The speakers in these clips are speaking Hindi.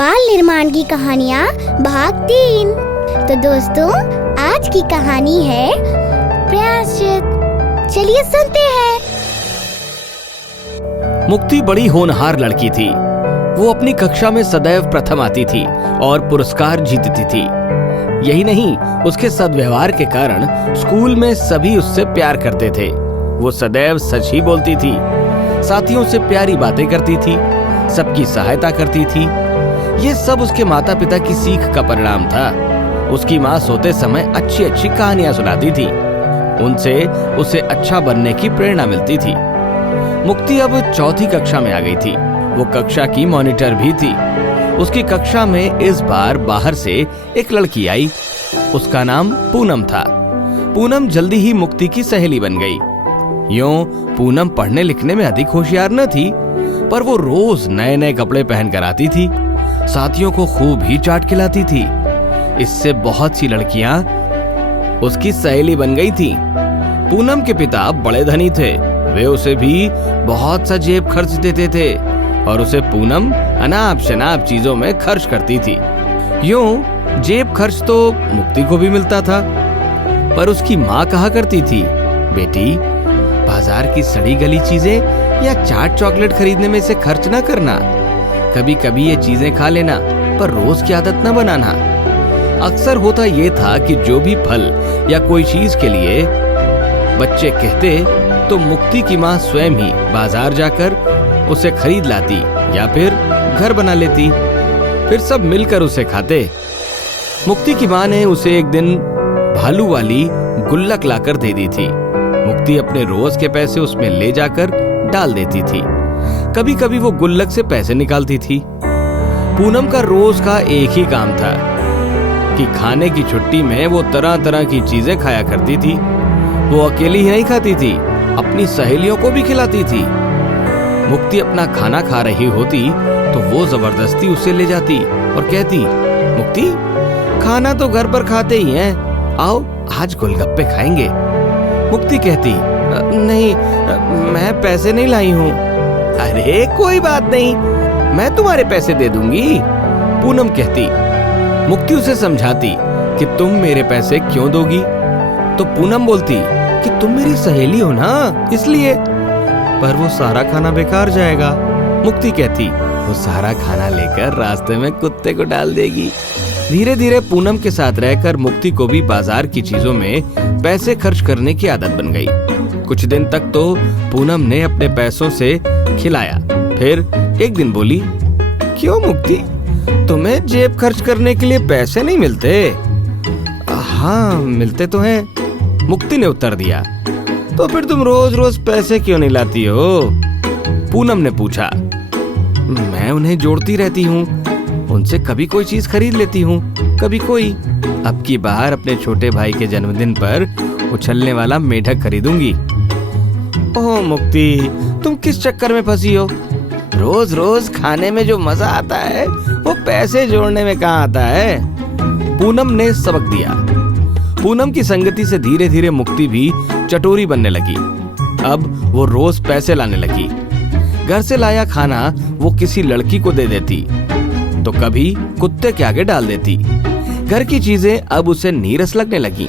बाल निर्माण की कहानियाँ भाग 3। तो दोस्तों, आज की कहानी है प्रायश्चित। चलिए सुनते हैं। मुक्ति बड़ी होनहार लड़की थी। वो अपनी कक्षा में सदैव प्रथम आती थी और पुरस्कार जीतती थी। यही नहीं, उसके सद्व्यवहार के कारण स्कूल में सभी उससे प्यार करते थे। वो सदैव सच ही बोलती थी, साथियों से प्यारी बातें करती थी, सबकी सहायता करती थी। ये सब उसके माता पिता की सीख का परिणाम था। उसकी माँ सोते समय अच्छी अच्छी कहानियां सुनाती थी। उनसे उसे अच्छा बनने की प्रेरणा मिलती थी। मुक्ति अब चौथी कक्षा में आ गई थी। वो कक्षा की मॉनिटर भी थी। उसकी कक्षा में इस बार बाहर से एक लड़की आई। उसका नाम पूनम था। पूनम जल्दी ही मुक्ति की सहेली बन गई। यूं पूनम पढ़ने लिखने में अधिक होशियार न थी, पर वो रोज नए नए कपड़े पहनकर आती थी। साथियों को खूब ही चाट खिलाती थी। इससे बहुत सी लड़कियां उसकी सहेली बन गई थी। पूनम के पिता बड़े धनी थे। वे उसे भी बहुत सा जेब खर्च देते थे और उसे पूनम अनाप शनाप चीजों में खर्च करती थी। यूं जेब खर्च तो मुक्ति को भी मिलता था, पर उसकी माँ कहा करती थी, बेटी, बाजार की सड़ी गली चीजें या चाट चॉकलेट खरीदने में इसे खर्च ना करना। कभी कभी ये चीजें खा लेना, पर रोज की आदत न बनाना। अक्सर होता ये था कि जो भी फल या कोई चीज के लिए बच्चे कहते, तो मुक्ति की माँ स्वयं ही बाजार जाकर उसे खरीद लाती या फिर घर बना लेती। फिर सब मिलकर उसे खाते। मुक्ति की माँ ने उसे एक दिन भालू वाली गुल्लक लाकर दे दी थी। मुक्ति अपने रोज के पैसे उसमें ले जाकर डाल देती थी। कभी कभी वो गुल्लक से पैसे निकालती थी। पूनम का रोज का एक ही काम था कि खाने की छुट्टी में वो तरह तरह की चीजें खाया करती थी। वो अकेली ही नहीं खाती थी, अपनी सहेलियों को भी खिलाती थी। मुक्ति अपना खाना खा रही होती तो वो जबरदस्ती उसे ले जाती और कहती, मुक्ति, खाना तो घर पर खाते ही हैं, आओ आज गोलगप्पे खाएंगे। मुक्ति कहती, नहीं, मैं पैसे नहीं लाई हूँ। अरे कोई बात नहीं, मैं तुम्हारे पैसे दे दूंगी। पूनम कहती। मुक्ति उसे समझाती कि तुम मेरे पैसे क्यों दोगी। तो पूनम बोलती कि तुम मेरी सहेली हो ना, इसलिए। पर वो सारा खाना बेकार जाएगा। मुक्ति कहती, वो सारा खाना लेकर रास्ते में कुत्ते को डाल देगी। धीरे धीरे पूनम के साथ रहकर मुक्ति को भी बाजार की चीजों में पैसे खर्च करने की आदत बन गई। कुछ दिन तक तो पूनम ने अपने पैसों से खिलाया। फिर एक दिन बोली, क्यों मुक्ति, तुम्हें जेब खर्च करने के लिए पैसे नहीं मिलते? हाँ, मिलते तो हैं, मुक्ति ने उत्तर दिया। तो फिर तुम रोज रोज पैसे क्यों नहीं लाती हो? पूनम ने पूछा। मैं उन्हें जोड़ती रहती हूँ, उनसे कभी कोई चीज खरीद लेती हूँ, कभी कोई। अब की बार अपने छोटे भाई के जन्मदिन पर उछलने वाला मेढक खरीदूंगी। ओह मुक्ति, तुम किस चक्कर में फंसी हो? रोज रोज खाने में जो मजा आता है वो पैसे जोड़ने में कहाँ आता है? पूनम ने सबक दिया। पूनम की संगति से धीरे धीरे मुक्ति भी चटोरी बनने लगी। अब वो रोज पैसे लाने लगी। घर से लाया खाना वो किसी लड़की को दे देती, तो कभी कुत्ते के आगे डाल देती। घर की चीजें अब उसे नीरस लगने लगी।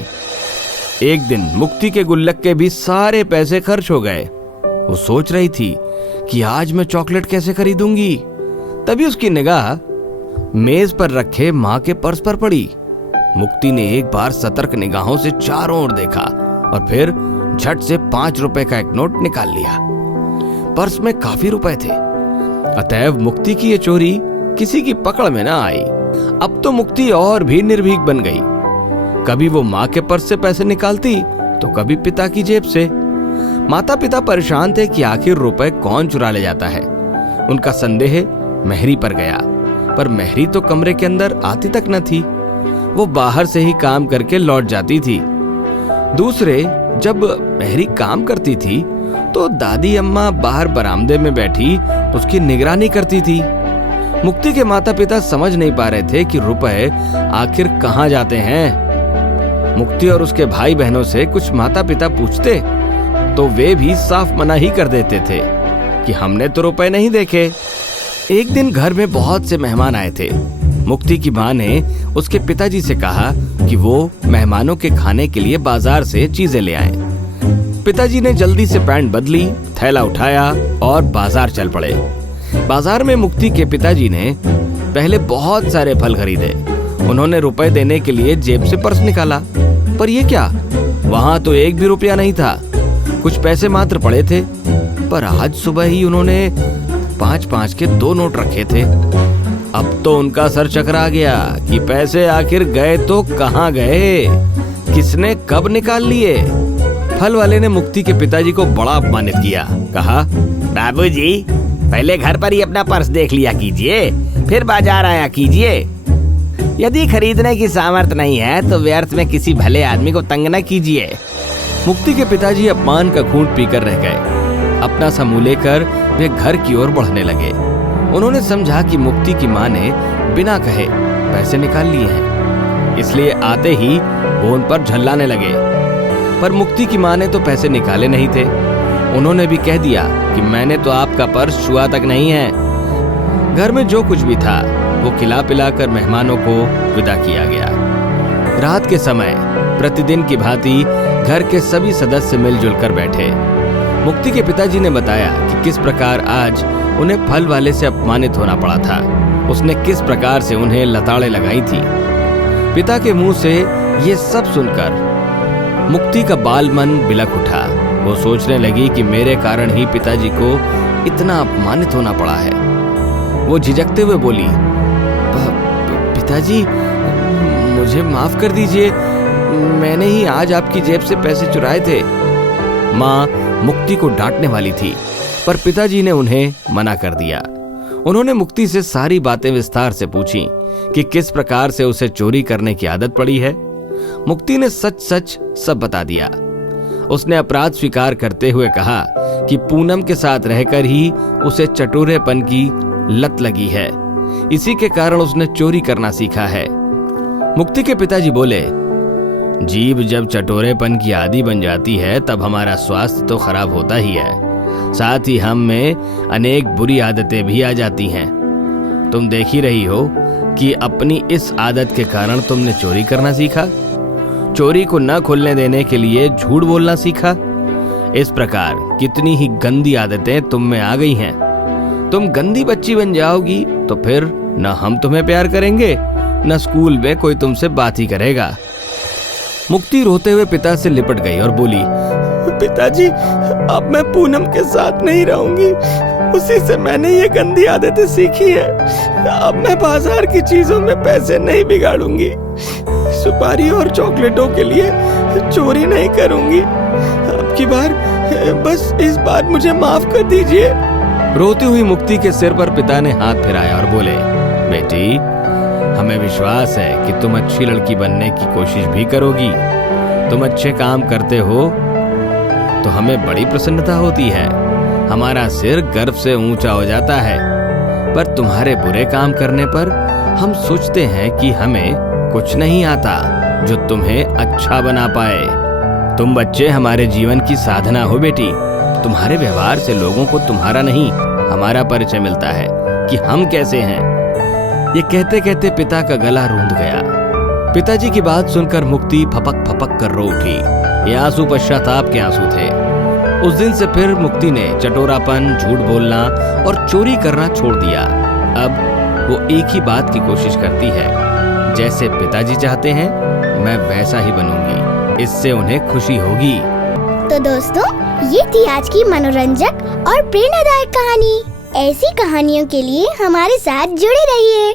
एक दिन मुक्ति के गुल्लक के भी सारे पैसे खर्च हो गए। वो सोच रही थी कि आज मैं चॉकलेट कैसे खरीदूंगी। तभी उसकी निगाह मेज पर रखे माँ के पर्स पर पड़ी। मुक्ति ने एक बार सतर्क निगाहों से चारों ओर देखा और फिर झट से 5 रुपए का एक नोट निकाल लिया। पर्स में काफी रुपए थे, अतएव मुक्ति की ये चोरी किसी की पकड़ में ना आई। अब तो मुक्ति और भी निर्भीक बन गई। कभी वो माँ के पर्स से पैसे निकालती तो कभी पिता की जेब से। माता पिता परेशान थे कि आखिर रुपए कौन चुरा ले जाता है। उनका संदेह मेहरी पर गया, पर मेहरी तो कमरे के अंदर आती तक न थी। वो बाहर से ही काम करके लौट जाती थी। दूसरे, जब मेहरी काम करती थी तो दादी अम्मा बाहर बरामदे में बैठी उसकी निगरानी करती थी। मुक्ति के माता पिता समझ नहीं पा रहे थे कि रुपए आखिर कहाँ जाते हैं। मुक्ति और उसके भाई बहनों से कुछ माता पिता पूछते तो वे भी साफ मना ही कर देते थे कि हमने तो रुपए नहीं देखे। एक दिन घर में बहुत से मेहमान आए थे। मुक्ति की माँ ने उसके पिताजी से कहा कि वो मेहमानों के खाने के लिए बाजार से चीजें ले आए। पिताजी ने जल्दी से पैंट बदली, थैला उठाया और बाजार चल पड़े। बाजार में मुक्ति के पिताजी ने पहले बहुत सारे फल खरीदे। उन्होंने रुपए देने के लिए जेब से पर्स निकाला, पर ये क्या, वहां तो एक भी रुपया नहीं था। कुछ पैसे मात्र पड़े थे, पर आज सुबह ही उन्होंने 5-5 के 2 नोट रखे थे। अब तो उनका सर चकरा गया कि पैसे आखिर गए तो कहाँ गए, किसने कब निकाल लिए। फल वाले ने मुक्ति के पिताजी को बड़ा अपमानित किया। कहा, बाबूजी, पहले घर पर ही अपना पर्स देख लिया कीजिए, फिर बाजार आया कीजिए। यदि खरीदने की सामर्थ्य नहीं है तो व्यर्थ में किसी भले आदमी को तंग न कीजिए। मुक्ति के पिताजी अपमान का घूंट पीकर रह गए। अपना सा मुंह लेकर वे घर की ओर बढ़ने लगे। उन्होंने समझा कि मुक्ति की माँ ने बिना कहे पैसे निकाल लिए हैं, इसलिए आते ही वो उन पर झल्लाने लगे। पर मुक्ति की माँ ने तो पैसे निकाले नहीं थे। उन्होंने भी कह दिया कि मैंने तो आपका पर्स छुआ तक नहीं है। घर में जो कुछ भी था वो खिला पिलाकर मेहमानों को विदा किया गया। रात के समय प्रतिदिन की भांति घर के सभी सदस्य मिलजुल कर बैठे। मुक्ति के पिताजी ने बताया कि किस प्रकार आज उन्हें फल वाले से अपमानित होना पड़ा था। उसने किस प्रकार से उन्हें लताड़ें लगाई थी। पिता के मुंह से ये सब सुनकर मुक्ति का बाल मन बिलख उठा। वो सोचने लगी कि मेरे कारण ही पिताजी को इतना अपमानित होना पड़ा है। वो झिझकते हुए बोली, पिताजी, मुझे माफ कर दीजिए, मैंने ही आज आपकी जेब से पैसे चुराए थे। माँ मुक्ति को डांटने वाली थी, पर पिताजी ने उन्हें मना कर दिया। उन्होंने मुक्ति से सारी बातें विस्तार से पूछी कि किस प्रकार से उसे चोरी करने की आदत पड़ी है। मुक्ति ने सच सच सब बता दिया। उसने अपराध स्वीकार करते हुए कहा कि पूनम के साथ रहकर ही उसे चटोरेपन की लत लगी है, इसी के कारण उसने चोरी करना सीखा है। मुक्ति के पिताजी बोले, जीभ जब चटोरेपन की आदी बन जाती है तब हमारा स्वास्थ्य तो खराब होता ही है, साथ ही हम में अनेक बुरी आदतें भी आ जाती हैं। तुम देख ही रही हो कि अपनी इस आदत के कारण तुमने चोरी करना सीखा, चोरी को न खुलने देने के लिए झूठ बोलना सीखा। इस प्रकार कितनी ही गंदी आदतें तुम में आ गई हैं। तुम गंदी बच्ची बन जाओगी तो फिर न हम तुम्हें प्यार करेंगे, न स्कूल में कोई तुमसे बात ही करेगा। मुक्ति रोते हुए पिता से लिपट गई और बोली, पिताजी, अब मैं पूनम के साथ नहीं रहूंगी, उसी से मैंने ये गंदी आदतें सीखी है। अब मैं बाजार की चीजों में पैसे नहीं बिगाड़ूंगी, सुपारी और चॉकलेटों के लिए चोरी नहीं करूंगी। अब की बार बस इस बार मुझे माफ कर दीजिए। रोती हुई मुक्ति के सिर पर पिता ने हाथ फिराया और बोले, बेटी, हमें विश्वास है कि तुम अच्छी लड़की बनने की कोशिश भी करोगी। तुम अच्छे काम करते हो तो हमें बड़ी प्रसन्नता होती है, हमारा सिर गर्व से ऊंचा हो जाता है। पर तुम्हारे बुरे काम करने पर हम सोचते हैं कि हमें कुछ नहीं आता जो तुम्हें अच्छा बना पाए। तुम बच्चे हमारे जीवन की साधना हो बेटी। तुम्हारे व्यवहार से लोगों को तुम्हारा नहीं हमारा परिचय मिलता है कि हम कैसे हैं। ये कहते कहते पिता का गला रूंध गया। पिताजी की बात सुनकर मुक्ति फपक फपक कर रो उठी। ये आंसू पश्चाताप के आंसू थे। उस दिन से फिर मुक्ति ने चटोरापन, झूठ बोलना और चोरी करना छोड़ दिया। अब वो एक ही बात की कोशिश करती है, जैसे पिताजी चाहते हैं मैं वैसा ही बनूंगी, इससे उन्हें खुशी होगी। तो दोस्तों, ये थी आज की मनोरंजक और प्रेरणादायक कहानी। ऐसी कहानियों के लिए हमारे साथ जुड़े रहिए।